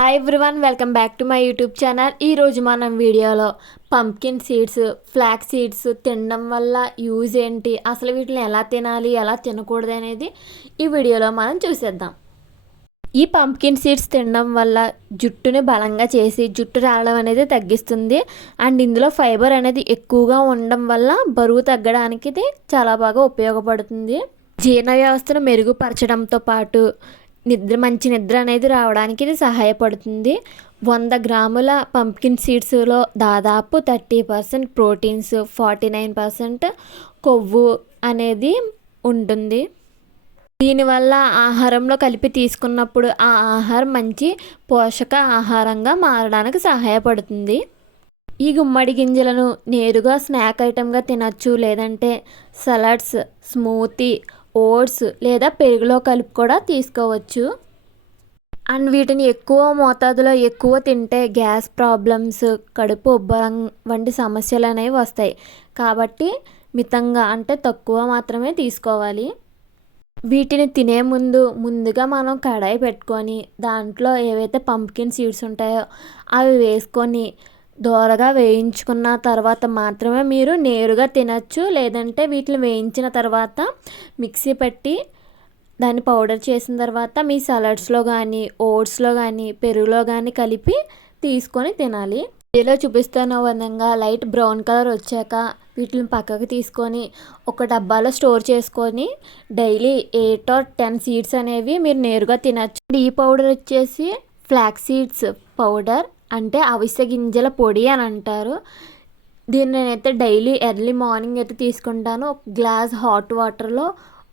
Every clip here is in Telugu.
Hi everyone, welcome back to my YouTube channel. ఈరోజు మనం వీడియోలో పంప్కిన్ సీడ్స్, ఫ్లాక్స్ సీడ్స్ తినడం వల్ల యూజ్ ఏంటి, అసలు వీటిని ఎలా తినాలి, ఎలా తినకూడదు అనేది ఈ వీడియోలో మనం చూసేద్దాం. ఈ పంప్కిన్ సీడ్స్ తినడం వల్ల జుట్టుని బలంగా చేసి జుట్టు రావడం అనేది తగ్గిస్తుంది. అండ్ ఇందులో ఫైబర్ అనేది ఎక్కువగా ఉండడం వల్ల బరువు తగ్గడానికి ఇది చాలా బాగా ఉపయోగపడుతుంది. జీర్ణ వ్యవస్థను మెరుగుపరచడంతో పాటు మంచి నిద్ర అనేది రావడానికి ఇది సహాయపడుతుంది. 100 గ్రాముల పంప్కిన్ సీడ్స్లో దాదాపు 30% ప్రోటీన్స్, 49% కొవ్వు అనేది ఉంటుంది. దీనివల్ల ఆహారంలో కలిపి తీసుకున్నప్పుడు ఆ ఆహారం మంచి పోషక ఆహారంగా మారడానికి సహాయపడుతుంది. ఈ గుమ్మడి గింజలను నేరుగా స్నాక్ ఐటెంగా తినచ్చు, లేదంటే సలాడ్స్, స్మూతీ, ఓట్స్ లేదా పెరుగులో కలిపి కూడా తీసుకోవచ్చు. అండ్ వీటిని ఎక్కువ మోతాదులో ఎక్కువ తింటే గ్యాస్ ప్రాబ్లమ్స్, కడుపు ఉబ్బరం వంటి సమస్యలు అనేవి వస్తాయి. కాబట్టి మితంగా అంటే తక్కువ మాత్రమే తీసుకోవాలి. వీటిని తినే ముందుగా మనం కడాయి పెట్టుకొని దాంట్లో ఏవైతే పంప్కిన్ సీడ్స్ ఉంటాయో అవి వేసుకొని దోరగా వేయించుకున్న తర్వాత మాత్రమే మీరు నేరుగా తినచ్చు. లేదంటే వీటిని వేయించిన తర్వాత మిక్సీ పెట్టి దాన్ని పౌడర్ చేసిన తర్వాత మీ సలాడ్స్లో కానీ, ఓట్స్లో కానీ, పెరుగులో కానీ కలిపి తీసుకొని తినాలి. ఇలా చూపిస్తున్న విధంగా లైట్ బ్రౌన్ కలర్ వచ్చాక వీటిని పక్కకు తీసుకొని ఒక డబ్బాలో స్టోర్ చేసుకొని డైలీ 8 or 10 సీడ్స్ అనేవి మీరు నేరుగా తినచ్చు. ఈ పౌడర్ వచ్చేసి ఫ్లాక్స్ సీడ్స్ పౌడర్, అంటే అవిసె గింజల పొడి అని అంటారు. దీన్ని నేనైతే డైలీ ఎర్లీ మార్నింగ్ అయితే తీసుకుంటాను. ఒక గ్లాస్ హాట్ వాటర్లో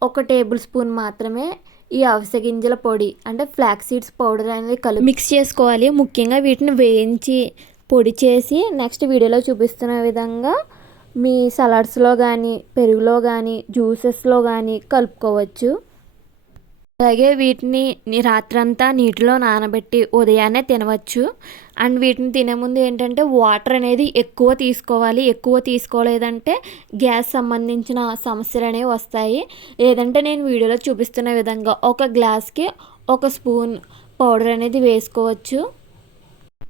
1 టేబుల్ స్పూన్ మాత్రమే ఈ అవిసె గింజల పొడి అంటే ఫ్లాక్స్ సీడ్స్ పౌడర్ అనేది కలిపి మిక్స్ చేసుకోవాలి. ముఖ్యంగా వీటిని వేయించి పొడి చేసి నెక్స్ట్ వీడియోలో చూపిస్తున్న విధంగా మీ సలాడ్స్లో కానీ, పెరుగులో కానీ, జ్యూసెస్లో కానీ కలుపుకోవచ్చు. అలాగే వీటిని రాత్రంతా నీటిలో నానబెట్టి ఉదయాన్నే తినవచ్చు. అండ్ వీటిని తినే ముందు ఏంటంటే వాటర్ అనేది ఎక్కువ తీసుకోవాలి. ఎక్కువ తీసుకోలేదంటే గ్యాస్ సంబంధించిన సమస్యలు అనేవి వస్తాయి. లేదంటే నేను వీడియోలో చూపిస్తున్న విధంగా 1 గ్లాస్కి 1 స్పూన్ పౌడర్ అనేది వేసుకోవచ్చు.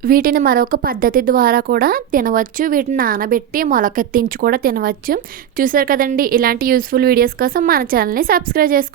వీటిని మరొక పద్ధతి ద్వారా కూడా తినవచ్చు. వీటిని నానబెట్టి మొలకెత్తించి కూడా తినవచ్చు. చూసారు కదండి, ఇలాంటి యూస్ఫుల్ వీడియోస్ కోసం మన ఛానల్ని సబ్స్క్రైబ్ చేసుకోండి.